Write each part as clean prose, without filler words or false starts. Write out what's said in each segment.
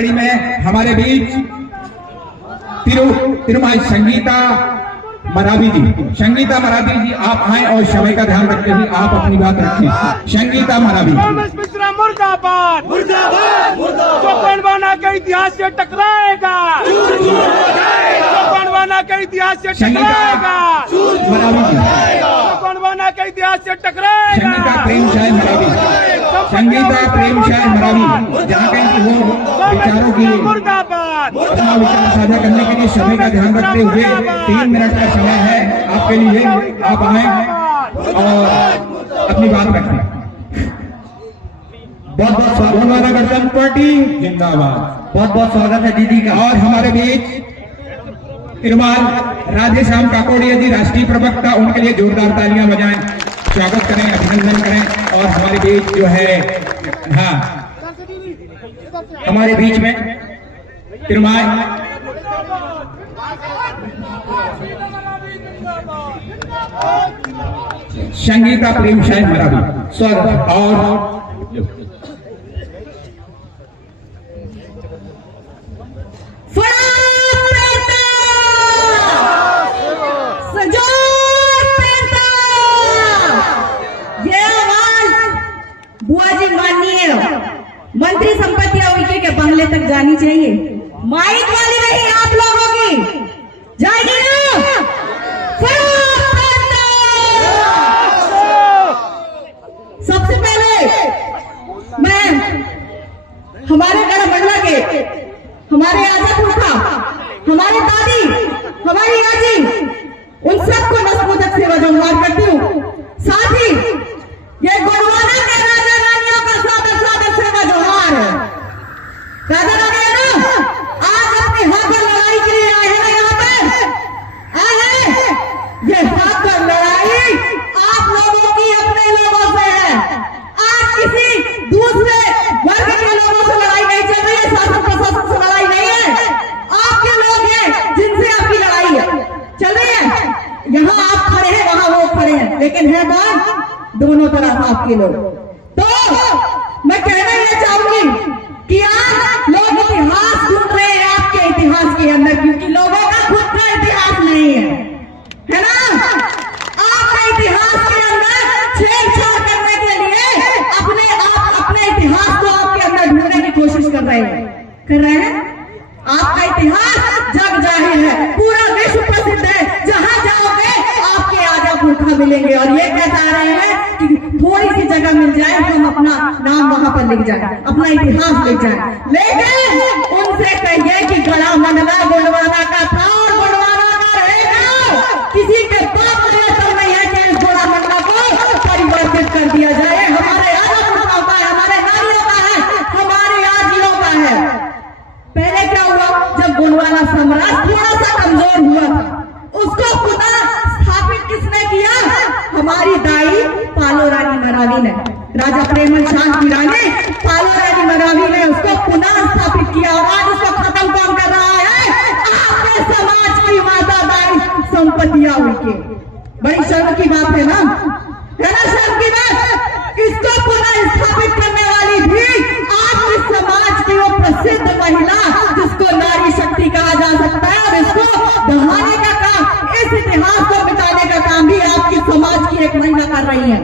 कड़ी में हमारे बीच तिरुमाई संगीता मरावी जी, संगीता मरावी जी आप आए और समय का ध्यान रखते हुए आप अपनी बात रखें। संगीता मरावी मिश्रा मुर्दाबाद, मुर्दाबाद, जो पंडवाना के इतिहास से टकराएगा, जो पंडवाना के इतिहास से टकराएगा, मरावी जी, जो पंडवाना के इतिहास से टकराएगा। संगीता प्रेम शाह मरावी, संगीता प्रेम शाह मरावी, जहाँ कहीं वो विचारों की मुर्दाबाद, विचार साझा करने के लिए समय का ध्यान रखते हुए 3 मिनट का समय है आपके लिए, आप आए और अपनी बात रखें। बहुत बहुत स्वागत वाला गणतंत्र पार्टी जिंदाबाद, बहुत बहुत स्वागत है दीदी का। और हमारे बीच तिरुमाल राधे श्याम काकोड़िया जी राष्ट्रीय प्रवक्ता, उनके लिए जोरदार तालियां बजाएं, स्वागत करें, अभिनंदन करें। और हमारे बीच जो है, हाँ हमारे बीच में तिरुमाल संगीता प्रेम शाह मरावी, स्वागत। और मंत्री संपत्ति उनके के बंगले तक जानी चाहिए। माइक वाली नहीं आप लोगों की जाएगी ना। सबसे पहले मैं हमारे गढ़ मंडला के हमारे आजापुर था, हमारे दादी, हमारी आजी, उन सबको नस्मोदक से वजहवार करती हूँ। साथ ही ये गोंडवाना के राजा रानियों का सादर सादर से वजहवार है। राजा रानियों आज अपने हाथों लड़ाई के लिए आए हैं, यहाँ पे आए हैं। ये हाथों लड़ाई आप लोगों की अपने लोगों से है। आज किसी दूसरे वर्ग के लोगों से लड़ाई नहीं चल रही है, शासन प्रशासन से लड़ाई नहीं है। आपके लोग हैं जिनसे आपकी लड़ाई है चल रही है। यहाँ आप खड़े हैं, वहां वो खड़े हैं, लेकिन है कौन? दोनों तरफ आपके लोग। तो मैं कहना यह चाहूंगी कि आज लोग इतिहास ढूंढ रहे हैं आपके इतिहास के अंदर, क्योंकि लोगों का खुद का इतिहास नहीं है ना। आपका इतिहास के अंदर छेड़छाड़ करने के लिए अपने इतिहास को आपके अंदर ढूंढने की कोशिश कर रहे हैं। आपका इतिहास जग जाहिर है, पूरा विश्व प्रसिद्ध है। जहां जाओगे आपके आजापुर का मिलेंगे। और ये क्या चाह रहे हैं कि थोड़ी सी जगह मिल जाए, हम अपना नाम वहां पर लिख जाए, अपना इतिहास लिख जाए। लेकिन उनसे कहिए कि गढ़ा मंडला गोंडवाना का था और गोंडवाना का रहेगा। किसी के बाप ने तो नहीं है कि इस गढ़ा मंडला को परिवर्तित कर दिया जाए। हमारे आजापुर का है, हमारे नारियों का है, हमारे आजियों का है। पहले क्या हुआ, जब गोंडवाना साम्राज्य थोड़ा सा कमजोर हुआ था, उसको पुनः स्थापित किसने किया? हमारी दाई पालो रानी मरावी ने, राजा प्रेमल शाह की रानी पालो रानी मरावी ने उसको पुनः स्थापित किया। और आज उसको खत्म कौन कर रहा है? आपके समाज की माता दाई संपत्तियां उनके। बड़ी शर्म की बात है ना शर्म की बात। इसको पुनः स्थापित करने वाली भी आज इस समाज की वो प्रसिद्ध महिला जिसको नारी शक्ति कहा जा सकता है, और इसको दहाने का काम, इस इतिहास को मिटाने का काम भी आपकी समाज की एक महिला कर रही है।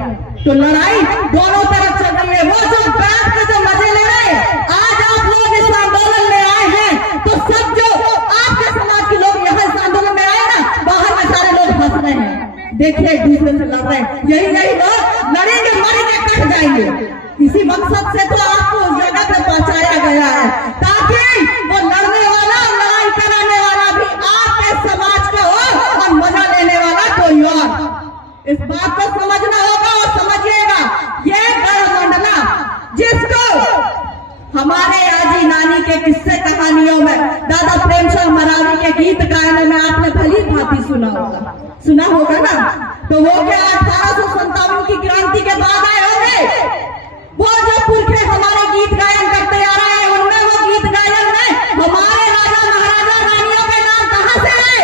तो लड़ाई दोनों तरफ चल रही है। वो जो बैठ के जो मजे ले रहे हैं, आज आप लोग इस आंदोलन में आए हैं, तो सब जो आपके समाज के लोग यहाँ इस आंदोलन में आए ना, बाहर में सारे लोग हंस रहे हैं, देखिए एक दूसरे से लड़ रहे हैं। यही लोग लड़ेंगे, मरेंगे, कट जाएंगे। इसी मकसद से तो आपको उस जगह पे पहुंचाया गया है, ताकि वो लड़ने वाला, लड़ाई कराने वाला भी आपके समाज का हो और मजा लेने वाला कोई और। इस बात को समझना होगा और समझिएगा। ये गढ़ मंडला जिसको हमारे आजी नानी के किस्से कहानियों में, दादा प्रेम शाह मरावी के गीत गायन में आपने भली भांति सुना होगा ना। तो वो क्या 1857 की क्रांति के बाद आए होंगे? वो जो पुरखे हमारे गीत गायन करते आ रहे हैं, उनमें वो गीत गायन में हमारे राजा महाराजा रानियों के नाम कहां से आए?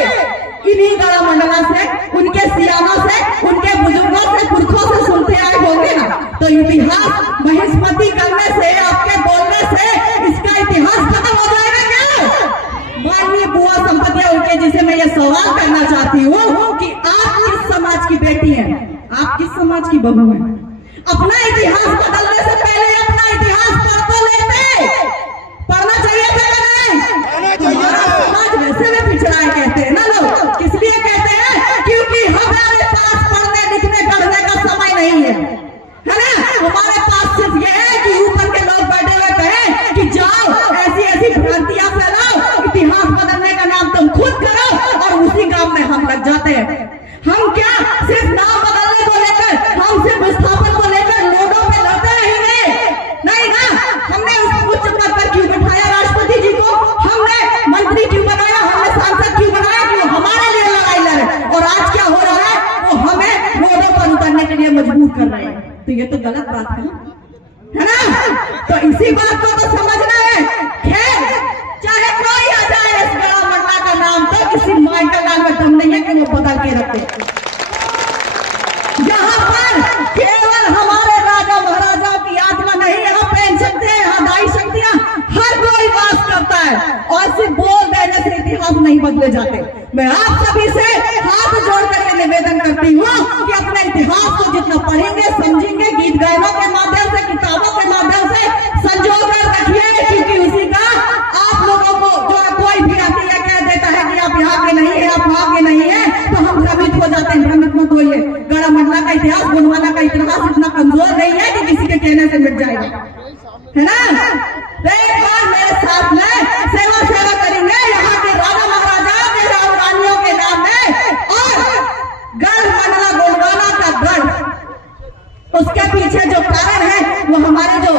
इन्हीं गढ़ मंडला से, उनके सियानों से, उनके बुजुर्गों से, पुरखों से सुनते आए होंगे ना। तो इतिहास महिष्मती करने से, आपके बोलने से इसका इतिहास खत्म हो जी से मैं ये सवाल करना चाहती हूँ कि आप किस समाज की बेटी हैं, आप किस समाज की बहू हैं? अपना इतिहास बदलने से पहले अपना इतिहास पढ़ तो लेते, पढ़ना चाहिए था या नहीं? हमारा समाज वैसे में पिछड़ा है कहते हैं ना लोग, किस लिए कहते हैं? क्योंकि हमारे पास पढ़ने लिखने पढ़ने का समय नहीं है ना? हमारे पास सिर्फ ये है कि ऊपर के लोग बैठे हुए कहें कि जाओ ऐसी ऐसी भ्रांतियां फैलाओ, इतिहास बदलने का नाम तुम खुद करो, और उसी काम में हम लग जाते हैं। हम क्या सिर्फ नाम बदलने को लेकर, हम सिर्फ विस्थापन को लेकर रोडों पे लड़ते रहेंगे? नहीं ना, हमने उसको उच्च पद पर क्यों बिठाया राष्ट्रपति जी को, हमने मंत्री क्यों बनाया, हमने सांसद क्यों बनाया कि वो हमारे लिए लड़ाई लड़े, और आज क्या हो रहा है, वो हमें रोडों पर उतरने के लिए मजबूर कर रहे हैं। तो ये तो गलत बात है ना? तो इसी बात को तो समझना है। खैर, चाहे कोई आ जाए इस गड़ा मंडला का नाम, तो किसी माई का नाम में दम नहीं है कि वो बदल के रखे। यहाँ पर केवल हमारे राजा महाराजाओं की आत्मा नहीं, यहाँ प्रेम शक्तियां, यहाँ दाई शक्तियां, हर कोई वास करता है, और सिर्फ बोल देने से इतिहास नहीं बदले जाते। मैं आप सभी से हाथ जोड़ करके निवेदन करती हूँ कि अपने इतिहास को जितना पढ़ेंगे, समझेंगे, गीत गायनों के माध्यम से, किताबों के माध्यम से संजो कर रखिए, क्योंकि उसी का आप लोगों को जो कोई भी आके यह कह देता है कि आप यहाँ के नहीं है, आप वहाँ के नहीं है, तो हम भ्रमित हो जाते हैं। भ्रमित मत होइए, गड़ा मंडला का इतिहास, गोंडवाना का इतिहास इतना कमजोर नहीं है कि किसी के कहने से मिट जाएगा, है ना? एक बार मेरे साथ में सेवा करेंगे यहाँ के राजा महाराजाओं के, रानियों के नाम में, और गढ़ मंडला गोंडवाना का गढ़, उसके पीछे जो कारण है वो हमारे जो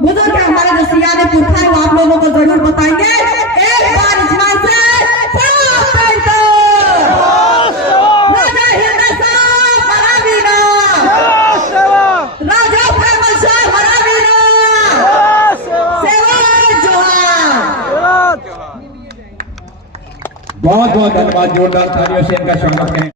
बुजुर्ग है, हमारे जो सियाने पुरखा है, वो आप लोगों को जरूर बताएंगे। एक बार इस्मान से राजा हिंद साहब मरावीना, राजा प्रेमल शाह मरावीना, सेवा जोहार। बहुत बहुत धन्यवाद, जोरदार तालियों से इनका स्वागत करें।